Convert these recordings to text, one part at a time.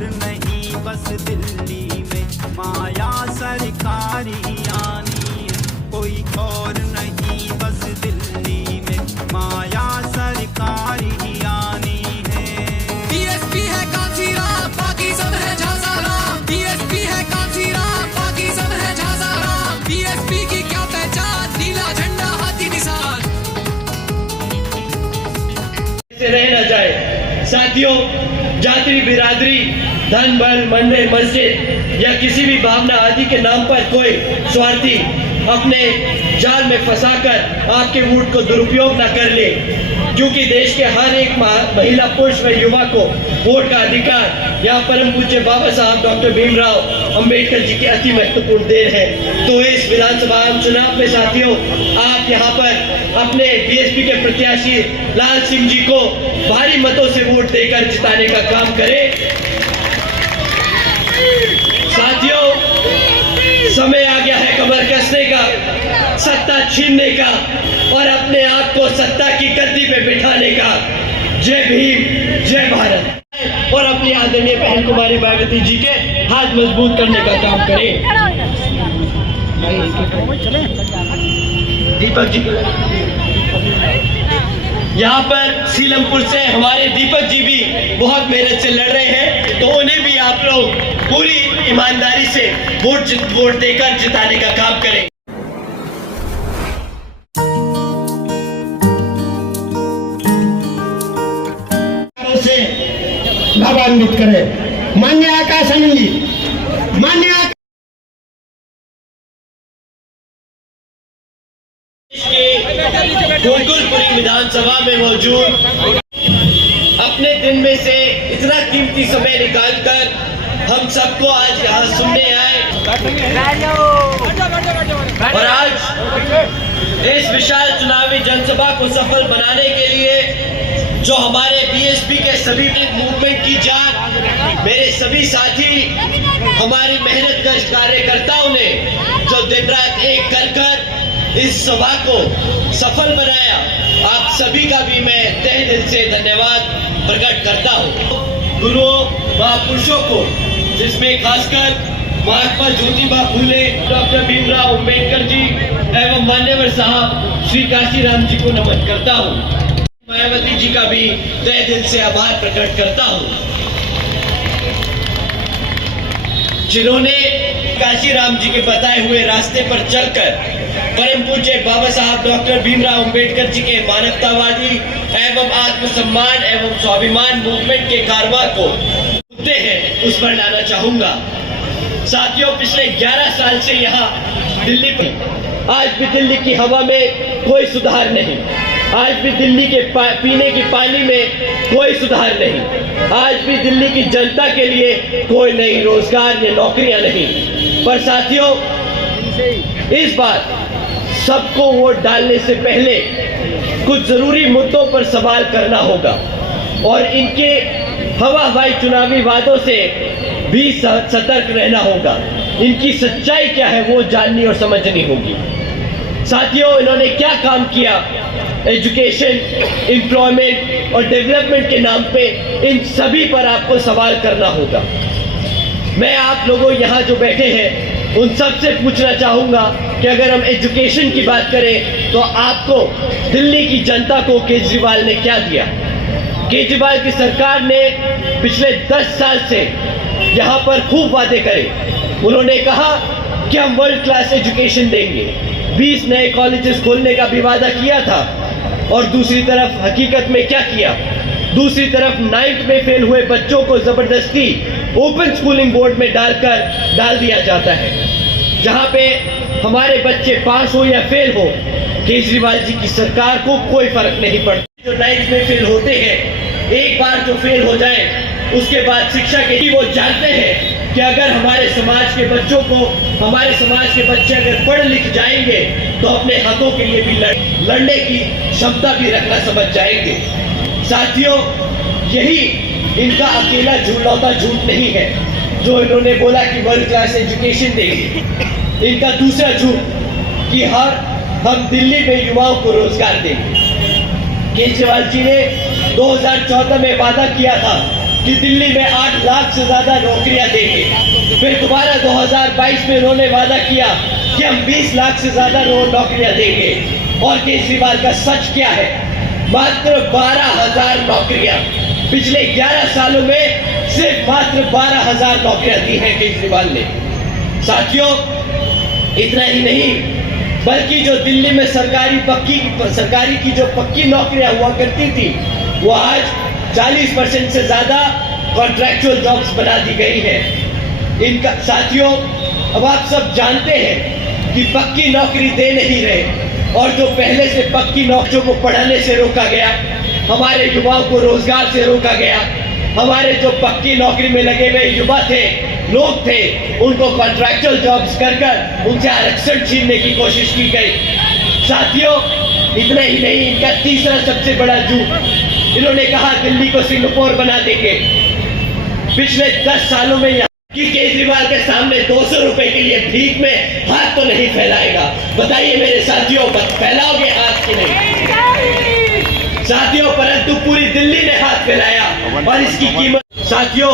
और नहीं बस दिल्ली में माया सरकारी आनी है, कोई और नहीं बस दिल्ली में माया सरकारी आनी है। बीएसपी है कांचीराम, बाकी सब है झांसाराम। बीएसपी है कांचीराम, बाकी सब है झांसाराम। बीएसपी की क्या पहचान, नीला झंडा हाथी निशान। से रह न जाए। साथियों, जाति बिरादरी, धन बल, मंदिर मस्जिद या किसी भी भावना आदि के नाम पर कोई स्वार्थी अपने जाल में फंसाकर आपके वोट को दुरुपयोग न कर ले, क्योंकि देश के हर एक महिला, पुरुष व युवा को वोट का अधिकार यहाँ परम पूज्य बाबा साहब डॉक्टर भीमराव अंबेडकर जी की अति महत्वपूर्ण देन है। तो इस विधानसभा चुनाव में साथियों, आप यहाँ पर अपने बीएसपी के प्रत्याशी लाल सिंह जी को भारी मतों से वोट देकर जिताने का काम करें। साथियों, समय आ गया है कमर कसने का, सत्ता छीनने का और अपने आप को सत्ता की गद्दी पे बिठाने का। जय भीम, जय भारत। और अपनी आदरणीय बहन कुमारी मायावती जी के हाथ मजबूत करने का काम करें। दीपक जी, यहाँ पर सीलमपुर से हमारे दीपक जी भी बहुत मेहनत से लड़ रहे हैं, तो उन्हें भी आप लोग पूरी ईमानदारी से वोट देकर जिताने का काम करें। से लाभान्वित करें। माननीय आकाश आनंद जी, माननीय गोकुलपुरी विधानसभा में मौजूद अपने दिन में से इतना कीमती समय निकालकर हम सबको आज यहाँ सुनने आए और आज इस विशाल चुनावी जनसभा को सफल बनाने के लिए जो हमारे बीएसपी के सभी मूवमेंट की जान, मेरे सभी साथी, हमारी मेहनत कार्यकर्ताओं ने जो दिन रात एक कर इस सभा को सफल बनाया, आप सभी का भी मैं तहे दिल से धन्यवाद प्रकट करता हूँ। गुरुओं, महापुरुषों को, जिसमें खासकर महात्मा ज्योतिबा फूले, डॉक्टर भीमराव अंबेडकर जी एवं मान्यवर साहब श्री काशीराम जी को नमन करता हूँ। मायावती जी का भी तहे दिल से आभार प्रकट करता हूँ, जिन्होंने काशीराम जी के बताए हुए रास्ते पर चलकर परम पूज्य बाबा साहब डॉक्टर भीमराव अंबेडकर जी के मानवतावादी एवं आत्मसम्मान एवं स्वाभिमान मूवमेंट के कारवां को मुद्दे हैं, उस पर लाना चाहूंगा। साथियों, पिछले 11 साल से यहाँ दिल्ली पर आज भी दिल्ली की हवा में कोई सुधार नहीं, आज भी दिल्ली के पीने की पानी में कोई सुधार नहीं, आज भी दिल्ली की जनता के लिए कोई नई रोजगार या नौकरियां नहीं। पर साथियों, इस बार सबको वोट डालने से पहले कुछ जरूरी मुद्दों पर सवाल करना होगा और इनके हवाई चुनावी वादों से भी सतर्क रहना होगा। इनकी सच्चाई क्या है वो जाननी और समझनी होगी। साथियों, इन्होंने क्या काम किया एजुकेशन, एम्प्लॉयमेंट और डेवलपमेंट के नाम पे, इन सभी पर आपको सवाल करना होगा। मैं आप लोगों यहाँ जो बैठे हैं उन सब से पूछना चाहूंगा कि अगर हम एजुकेशन की बात करें तो आपको दिल्ली की जनता को केजरीवाल ने क्या दिया? केजरीवाल की सरकार ने पिछले 10 साल से यहाँ पर खूब वादे करे। उन्होंने कहा कि हम वर्ल्ड क्लास एजुकेशन देंगे, 20 नए कॉलेजेस खोलने का भी वादा किया था, और दूसरी तरफ हकीकत में क्या किया? दूसरी तरफ 9th में फेल हुए बच्चों को जबरदस्ती ओपन स्कूलिंग बोर्ड में डाल दिया जाता है, जहां पे हमारे बच्चे पास हो या फेल हो, केजरीवाल जी की सरकार को कोई फर्क नहीं पड़ता। जो 9th में फेल होते हैं, एक बार जो फेल हो जाए उसके बाद शिक्षा के लिए वो जानते हैं कि अगर हमारे समाज के बच्चों को, हमारे समाज के बच्चे अगर पढ़ लिख जाएंगे तो अपने हकों के लिए भी लड़ने की क्षमता भी रखना समझ जाएंगे। साथियों, यही इनका अकेला झूठौता झूठ नहीं है जो इन्होंने बोला कि वर्ल्ड क्लास एजुकेशन देंगे। इनका दूसरा झूठ कि हम दिल्ली में युवाओं को रोजगार देंगे। केजरीवाल जी ने 2014 में वादा किया था कि दिल्ली में 8 लाख से ज्यादा नौकरियां देंगे। फिर दोबारा 2022 में उन्होंने वादा किया कि हम 20 लाख से ज्यादा नौकरियां देंगे। और केजरीवाल का सच क्या है? मात्र 12,000 नौकरियां। पिछले 11 सालों में सिर्फ मात्र 12,000 नौकरियां दी हैं केजरीवाल ने। साथियों, इतना ही नहीं, बल्कि जो दिल्ली में सरकारी की जो पक्की नौकरियां हुआ करती थी, वो आज 40% से ज्यादा कॉन्ट्रैक्चुअल जॉब्स बना दी गई है। इनका साथियों, अब आप सब जानते हैं कि पक्की नौकरी दे नहीं रहे, और जो पहले से पक्की नौकरियों को पढ़ाने से रोका गया, हमारे युवाओं को रोजगार से रोका गया, हमारे जो पक्की नौकरी में लगे हुए युवा थे, लोग थे, उनको कॉन्ट्रैक्चुअल जॉब्स कर उनसे आरक्षण छीनने की कोशिश की गई। साथियों, इतना ही नहीं, इनका तीसरा सबसे बड़ा झूठ, इन्होंने कहा दिल्ली को सिंगापुर बना देंगे। पिछले 10 सालों में यहाँ कि केजरीवाल के सामने 200 रुपए के लिए भीख में हाथ तो नहीं फैलाएगा। बताइए मेरे साथियों, फैलाओगे हाथ कि नहीं? साथियों, परंतु पूरी दिल्ली ने हाथ फैलाया और इसकी कीमत साथियों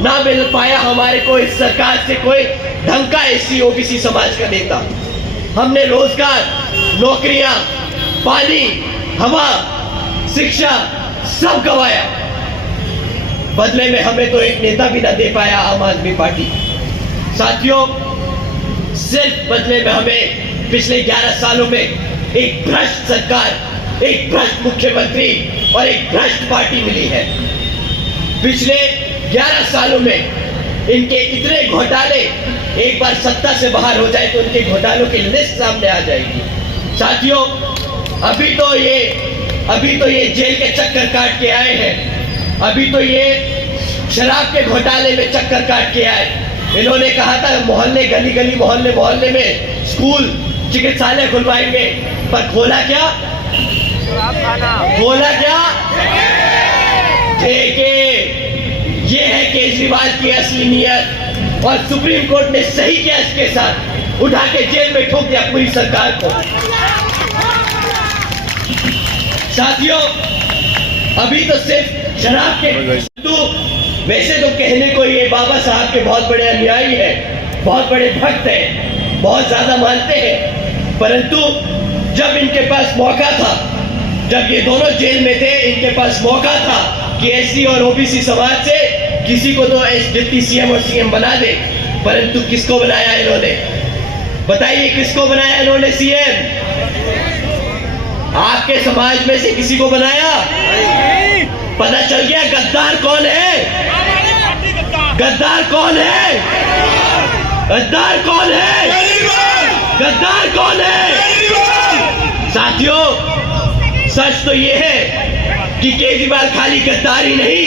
ना मिल पाया हमारे को इस सरकार से कोई ढंग का एससी ओबीसी समाज का नेता। हमने रोजगार, नौकरियां, पानी, हवा, शिक्षा सब गंवाया। बदले में हमें तो एक नेता भी ना दे पाया आम आदमी पार्टी। साथियों, सिर्फ बदले में हमें पिछले 11 सालों में एक भ्रष्ट सरकार, एक भ्रष्ट मुख्यमंत्री और एक भ्रष्ट पार्टी मिली है। पिछले 11 सालों में इनके इतने घोटाले, एक बार सत्ता से बाहर हो जाए तो इनके घोटालों की लिस्ट सामने आ जाएगी। साथियों, अभी तो ये जेल के चक्कर काट के आए हैं, अभी तो ये शराब के घोटाले में चक्कर काट के आए। इन्होंने कहा था मोहल्ले, गली गली, मोहल्ले में स्कूल, चिकित्सालय खुलवाएंगे, पर खोला क्या? ठेके। ये है केजरीवाल की असली नीयत, और सुप्रीम कोर्ट ने सही किया इसके साथ, उठा के जेल में ठोक दिया पूरी सरकार को। साथियों, अभी तो सिर्फ शराब के, तो वैसे तो कहने को ये बाबा साहब के बहुत बड़े अनुयायी है, बहुत बड़े भक्त हैं, बहुत ज्यादा मानते हैं, परंतु जब इनके पास मौका था, जब ये दोनों जेल में थे, इनके पास मौका था कि एससी और ओबीसी समाज से किसी को तो डिप्टी सीएम और सीएम बना दे, परंतु किसको बनाया इन्होंने? बताइए, किसको बनाया इन्होंने सीएम? आपके समाज में से किसी को बनाया? पता चल गया गद्दार कौन है? गद्दार कौन है? गद्दार कौन है? गद्दार कौन है? साथियों, सच तो ये है कि केजरीवाल खाली गद्दार ही नहीं,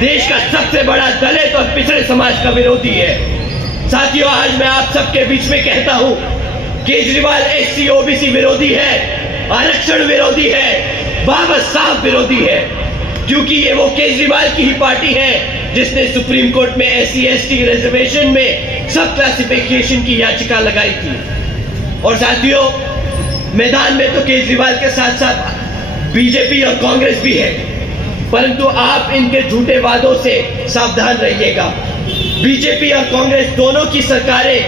देश का सबसे बड़ा दलित और पिछड़े समाज का विरोधी है। साथियों, आज मैं आप सबके बीच में कहता हूं, केजरीवाल एससी ओबीसी विरोधी है, आरक्षण विरोधी है, बाबा साहब विरोधी है, क्योंकि ये वो केजरीवाल की ही पार्टी है जिसने सुप्रीम कोर्ट में एससी एसटी रिजर्वेशन में सब क्लासिफिकेशन की याचिका लगाई थी। और साथियों, मैदान में तो केजरीवाल के साथ साथ बीजेपी और कांग्रेस भी है, परंतु आप इनके झूठे वादों से सावधान रहिएगा। बीजेपी और कांग्रेस दोनों की सरकारें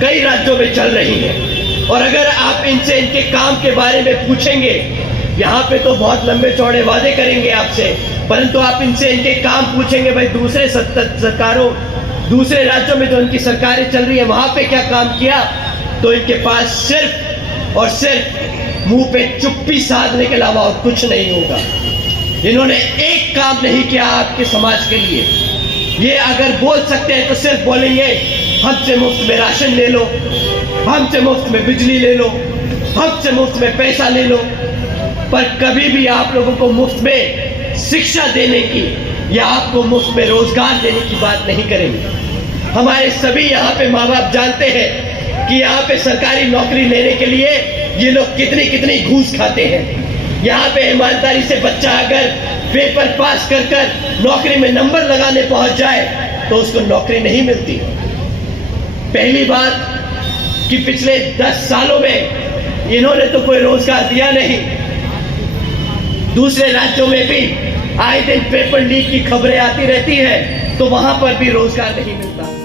कई राज्यों में चल रही हैं, और अगर आप इनसे इनके काम के बारे में पूछेंगे, यहाँ पे तो बहुत लंबे चौड़े वादे करेंगे आपसे, परंतु आप इनसे इनके काम पूछेंगे, भाई दूसरे सरकारों, दूसरे राज्यों में जो इनकी सरकारें चल रही है वहां पे क्या काम किया, तो इनके पास सिर्फ और सिर्फ मुंह पे चुप्पी साधने के अलावा और कुछ नहीं होगा। इन्होंने एक काम नहीं किया आपके समाज के लिए। ये अगर बोल सकते हैं तो सिर्फ बोलेंगे हमसे मुफ्त में राशन ले लो, हमसे मुफ्त में बिजली ले लो, हमसे मुफ्त में पैसा ले लो, पर कभी भी आप लोगों को मुफ्त में शिक्षा देने की या आपको मुफ्त में रोजगार देने की बात नहीं करेंगे। हमारे सभी यहाँ पे माँ बाप जानते हैं कि यहाँ पे सरकारी नौकरी लेने के लिए ये लोग कितनी कितनी घूस खाते हैं। यहाँ पे ईमानदारी से बच्चा अगर पेपर पास कर कर नौकरी में नंबर लगाने पहुंच जाए तो उसको नौकरी नहीं मिलती। पहली बात कि पिछले 10 सालों में इन्होंने तो कोई रोजगार दिया नहीं। दूसरे राज्यों में भी आए दिन पेपर लीक की खबरें आती रहती है, तो वहां पर भी रोजगार नहीं मिलता।